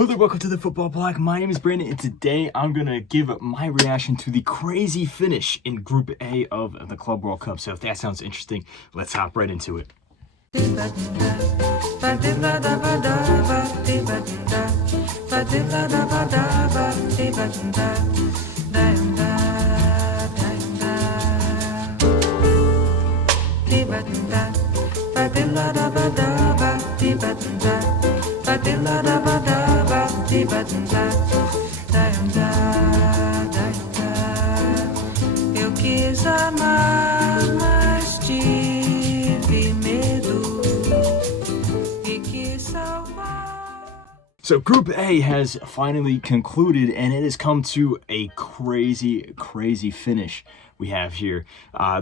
Hello, welcome to the Football Bloc. My name is Brandon, and today I'm going to give my reaction to the crazy finish in Group A of the Club World Cup. So if that sounds interesting, let's hop right into it. Eu quis amar, mas tive medo e quis salvar. So Group A has finally concluded, and it has come to a crazy finish we have here.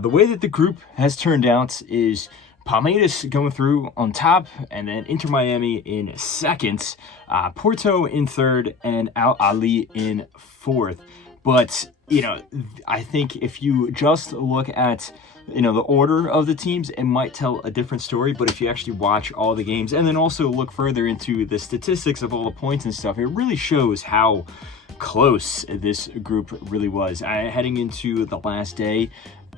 The way that the group has turned out is Palmeiras going through on top, and then Inter Miami in second, Porto in third, and Al Ahly in fourth. But, I think if you just look at, the order of the teams, it might tell a different story. But if you actually watch all the games and then also look further into the statistics of all the points and stuff, it really shows how close this group really was. Heading into the last day,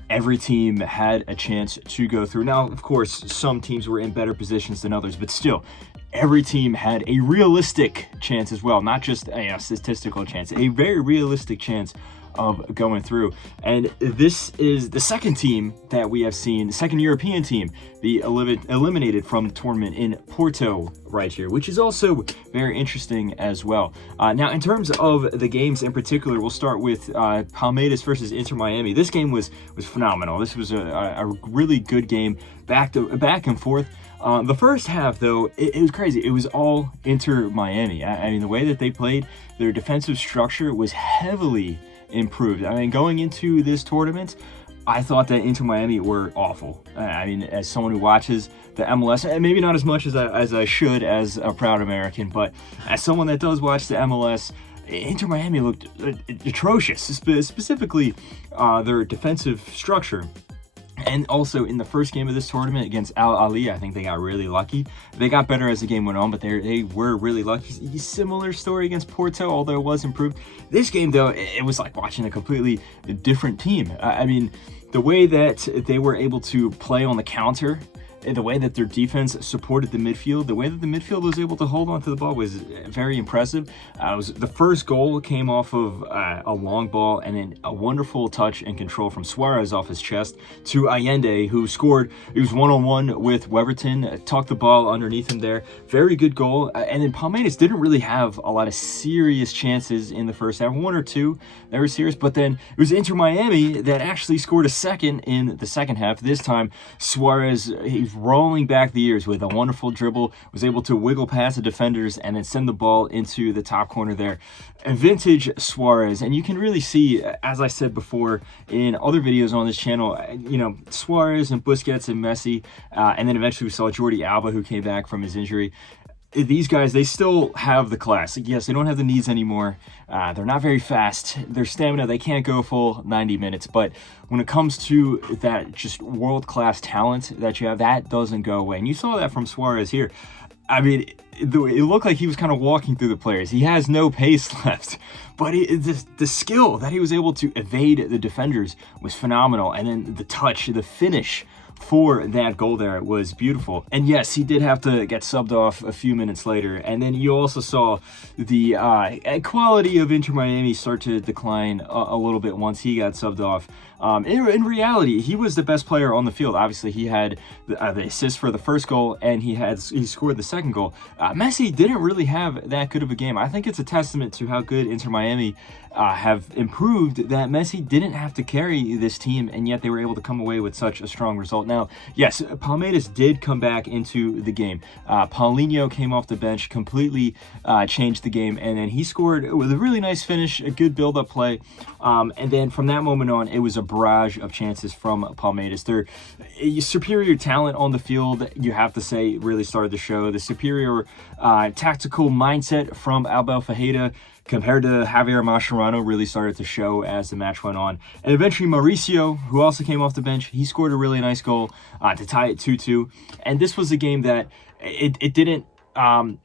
every team had a chance to go through. Now, of course, some teams were in better positions than others, but still, every team had a realistic chance as well, not just a statistical chance, a very realistic chance of going through. And this is the second team that we have seen, the second European team, be eliminated from the tournament in Porto right here, which is also very interesting as well. Now, in terms of the games in particular, we'll start with Palmeiras versus Inter Miami. This game was phenomenal. This was a really good game, back and forth. The first half, though, it was crazy. It was all Inter Miami. I mean, the way that they played, their defensive structure was heavily improved. I mean, going into this tournament, I thought that Inter Miami were awful. I mean, as someone who watches the MLS, and maybe not as much as I should as a proud American, but as someone that does watch the MLS, Inter Miami looked atrocious, specifically their defensive structure. And also in the first game of this tournament against Al Ahly, I think they got really lucky. They got better as the game went on, but they were really lucky. Similar story against Porto, although it was improved. This game, though, it was like watching a completely different team. I mean, the way that they were able to play on the counter, the way that their defense supported the midfield, the way that the midfield was able to hold on to the ball was very impressive. The first goal came off of a long ball and then a wonderful touch and control from Suarez off his chest to Allende, who scored. He was one-on-one with Weverton, tucked the ball underneath him there. Very good goal. And then Palmeiras didn't really have a lot of serious chances in the first half. One or two that were serious, but then it was Inter Miami that actually scored a second in the second half. This time, Suarez, he's rolling back the years with a wonderful dribble, was able to wiggle past the defenders and then send the ball into the top corner there. A vintage Suarez, and you can really see, as I said before in other videos on this channel, Suarez and Busquets and Messi, and then eventually we saw Jordi Alba, who came back from his injury. These guys, they still have the class. Yes, they don't have the needs anymore. They're not very fast. Their stamina, they can't go full 90 minutes. But when it comes to that just world-class talent that you have, that doesn't go away. And you saw that from Suarez here. I mean, it looked like he was kind of walking through the players. He has no pace left. But the skill that he was able to evade the defenders was phenomenal. And then the touch, the finish for that goal there was beautiful. And yes, he did have to get subbed off a few minutes later. And then you also saw the quality of Inter Miami start to decline a little bit once he got subbed off. In reality, he was the best player on the field. Obviously, he had the assist for the first goal, and he scored the second goal. Messi didn't really have that good of a game. I think it's a testament to how good Inter Miami have improved, that Messi didn't have to carry this team, and yet they were able to come away with such a strong result. Now, yes, Palmeiras did come back into the game. Paulinho came off the bench, completely changed the game, and then he scored with a really nice finish, a good build-up play. And then from that moment on, it was a barrage of chances from Palmeiras. Their superior talent on the field, you have to say, really started to show. The superior tactical mindset from Abel Ferreira compared to Javier Mascherano really started to show as the match went on. And eventually Mauricio, who also came off the bench, he scored a really nice goal to tie it 2-2. And this was a game that it didn't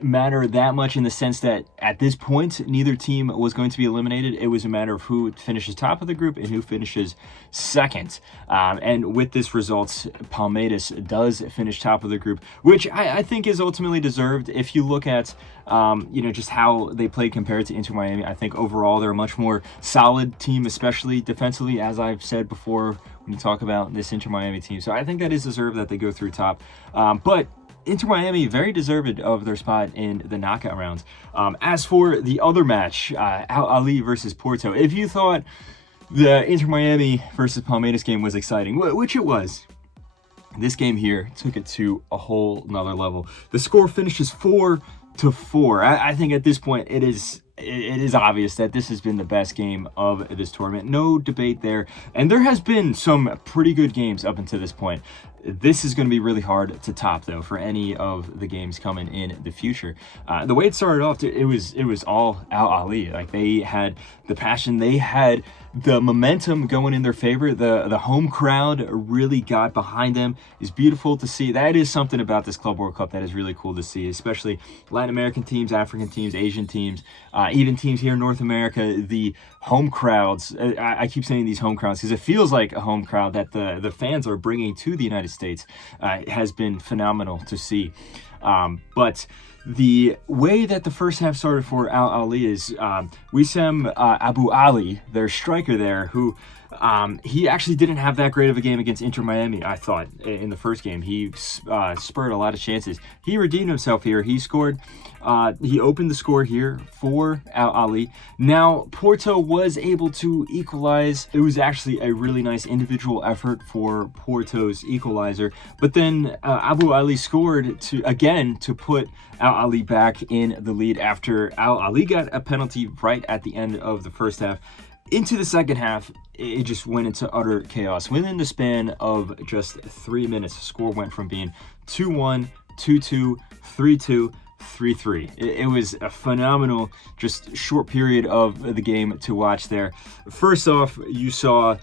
matter that much in the sense that at this point, neither team was going to be eliminated. It was a matter of who finishes top of the group and who finishes second. And with this result, Palmeiras does finish top of the group, which I think is ultimately deserved. If you look at, just how they played compared to Inter Miami, I think overall they're a much more solid team, especially defensively, as I've said before when you talk about this Inter Miami team. So I think that is deserved that they go through top. But Inter Miami, very deserved of their spot in the knockout rounds. As for the other match, Al Ahly versus Porto, if you thought the Inter Miami versus Palmeiras game was exciting, which it was, this game here took it to a whole nother level. The score finishes 4-4. I think at this point it is obvious that this has been the best game of this tournament. No debate there. And there has been some pretty good games up until this point. This is going to be really hard to top, though, for any of the games coming in the future. The way it started off, it was all Al Ahly. Like, they had the passion, they had the momentum going in their favor. The home crowd really got behind them. It's beautiful to see. That is something about this Club World Cup that is really cool to see, especially Latin American teams, African teams, Asian teams, even teams here in North America. The home crowds, I keep saying these home crowds because it feels like a home crowd that the fans are bringing to the United States has been phenomenal to see. But the way that the first half started for Al Ahly is Wissam Abu Ali, their striker there, who he actually didn't have that great of a game against Inter Miami, I thought, in the first game. He spurred a lot of chances. He redeemed himself here. He scored. He opened the score here for Al Ahly. Now, Porto was able to equalize. It was actually a really nice individual effort for Porto's equalizer. But then Abu Ali scored to put Al Ahly back in the lead after Al Ahly got a penalty right at the end of the first half. Into the second half, it just went into utter chaos. Within the span of just 3 minutes, the score went from being 2-1, 2-2, 3-2, 3-3. It was a phenomenal, just short period of the game to watch there. First off, you saw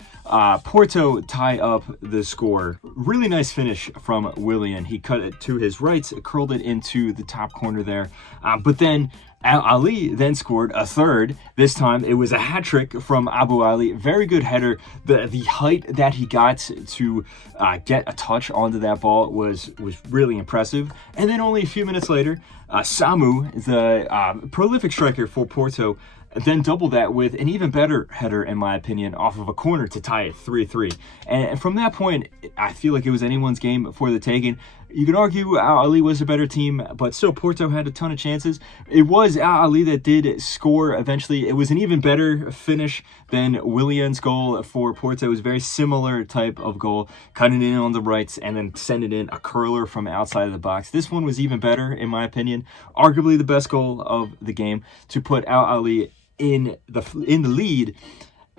Porto tie up the score. Really nice finish from Willian. He cut it to his right, curled it into the top corner there. But then Al Ahly then scored a third. This time it was a hat trick from Abu Ali. Very good header. The height that he got to get a touch onto that ball was really impressive. And then only a few minutes later, Samu, the prolific striker for Porto, then doubled that with an even better header, in my opinion, off of a corner to tie it 3-3. And from that point, I feel like it was anyone's game for the taking. You could argue Al Ahly was a better team, but still Porto had a ton of chances. It was Al Ahly that did score eventually. It was an even better finish than Willian's goal for Porto. It was a very similar type of goal, cutting in on the right and then sending in a curler from outside of the box. This one was even better, in my opinion. Arguably the best goal of the game to put Al Ahly in the lead.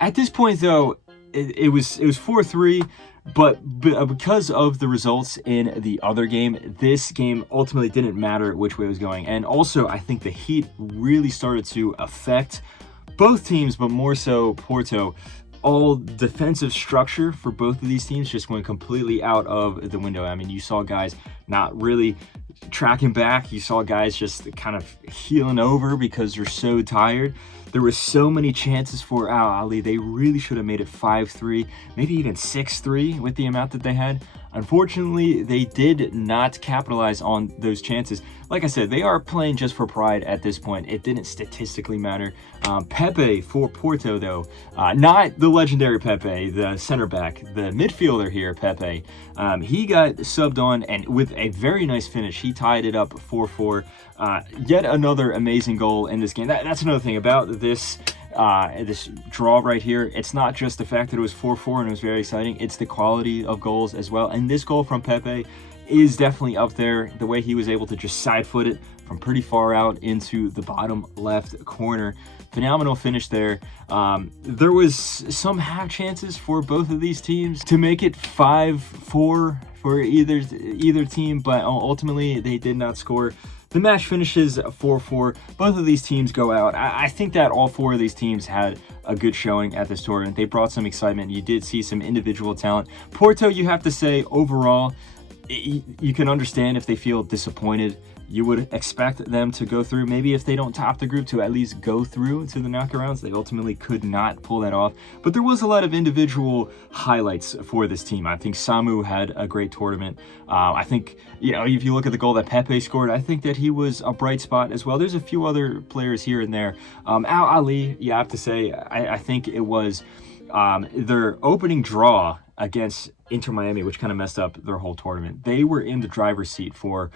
At this point, though, it was 4-3. But because of the results in the other game, this game ultimately didn't matter which way it was going. And also, I think the heat really started to affect both teams, but more so Porto. All defensive structure for both of these teams just went completely out of the window. I mean, you saw guys not really tracking back. You saw guys just kind of healing over because they're so tired. There were so many chances for Al Ahly. They really should have made it 5-3, maybe even 6-3 with the amount that they had. Unfortunately, they did not capitalize on those chances. Like I said, they are playing just for pride at this point. It didn't statistically matter. Pepe for Porto, though, not the legendary Pepe, the center back, the midfielder here, Pepe. He got subbed on, and with a very nice finish, he tied it up 4-4. Yet another amazing goal in this game. That's another thing about this draw right here. It's not just the fact that it was 4-4 and it was very exciting. It's the quality of goals as well. And this goal from Pepe is definitely up there. The way he was able to just side foot it from pretty far out into the bottom left corner. Phenomenal finish there. There was some half chances for both of these teams to make it 5-4 for either team, but ultimately they did not score. The match finishes 4-4. Both of these teams go out. I think that all four of these teams had a good showing at this tournament. They brought some excitement. You did see some individual talent. Porto, you have to say, overall, you can understand if they feel disappointed. You would expect them to go through, maybe if they don't top the group, to at least go through to the knockouts. They ultimately could not pull that off. But there was a lot of individual highlights for this team. I think Samu had a great tournament. I think, if you look at the goal that Pepe scored, I think that he was a bright spot as well. There's a few other players here and there. Al Ahly, you have to say, I think it was their opening draw against Inter Miami, which kind of messed up their whole tournament. They were in the driver's seat for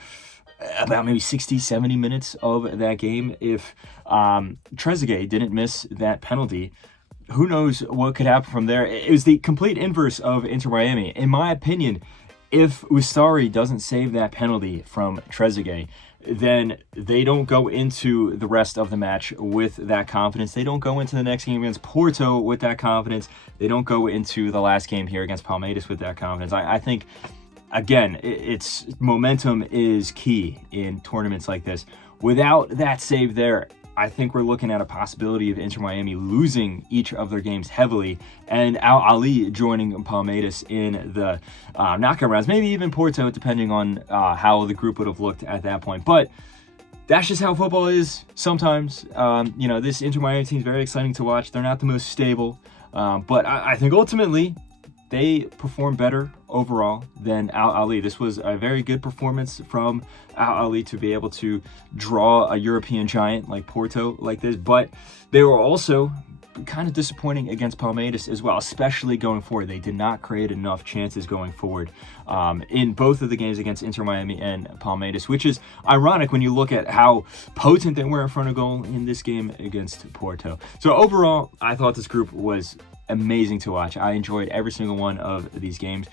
about maybe 60, 70 minutes of that game. If Trezeguet didn't miss that penalty, who knows what could happen from there. It was the complete inverse of Inter Miami. In my opinion, if Ustari doesn't save that penalty from Trezeguet, then they don't go into the rest of the match with that confidence. They don't go into the next game against Porto with that confidence. They don't go into the last game here against Palmeiras with that confidence. I think, again, it's momentum is key in tournaments like this. Without that save there, I think we're looking at a possibility of Inter Miami losing each of their games heavily and Al Ahly joining Palmeiras in the knockout rounds, maybe even Porto, depending on how the group would have looked at that point. But that's just how football is sometimes. This Inter Miami team is very exciting to watch. They're not the most stable, but I think ultimately they perform better overall than Al Ahly. This was a very good performance from Al Ahly to be able to draw a European giant like Porto like this, but they were also kind of disappointing against Palmeiras as well, especially going forward. They did not create enough chances going forward in both of the games against Inter Miami and Palmeiras, which is ironic when you look at how potent they were in front of goal in this game against Porto. So overall, I thought this group was amazing to watch. I enjoyed every single one of these games.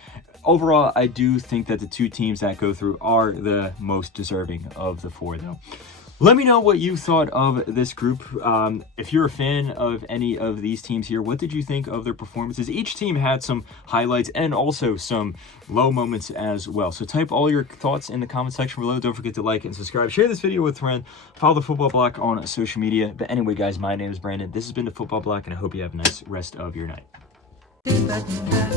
Overall, I do think that the two teams that go through are the most deserving of the four, though. Let me know what you thought of this group. If you're a fan of any of these teams here, what did you think of their performances? Each team had some highlights and also some low moments as well. So type all your thoughts in the comment section below. Don't forget to like and subscribe. Share this video with a friend. Follow the Football Bloc on social media. But anyway, guys, my name is Brandon. This has been the Football Bloc, and I hope you have a nice rest of your night. Ba-da-ba-da-ba,